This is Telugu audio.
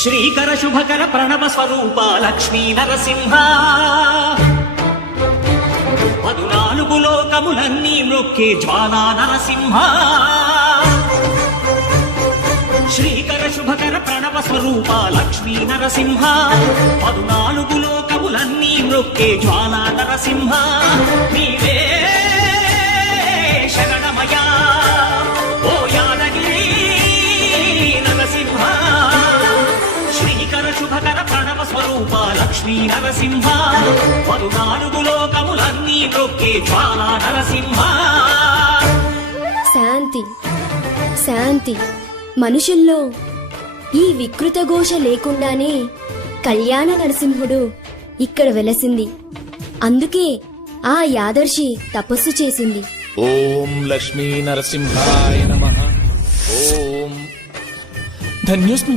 శ్రీకర శుభకర ప్రణవ స్వరూప లక్ష్మీ నరసింహ 14 లోకములన్నీ మ్రొక్కే జ్వాలా నరసింహ శ్రీకర శుభకర ప్రణవ స్వరూప లక్ష్మీ నరసింహ 14 లోకములన్నీ మ్రొక్కే జ్వాలా నరసింహ నీవే శరణమయా ఓ యాదగిరి నరసింహ శ్రీకర శుభకర ప్రణవ స్వరూప లక్ష్మీ నరసింహ 14 లోకములన్నీ మ్రొక్కే జ్వాలా నరసింహ. శాంతి శాంతి. మనుషుల్లో ఈ వికృత ఘోష లేకుండానే కళ్యాణ నరసింహుడు ఇక్కడ వెలసింది. అందుకే ఆ యాదర్శి తపస్సు చేసింది. ఓం లక్ష్మీ నరసింహాయ నమః. ఓం ధన్యోస్మి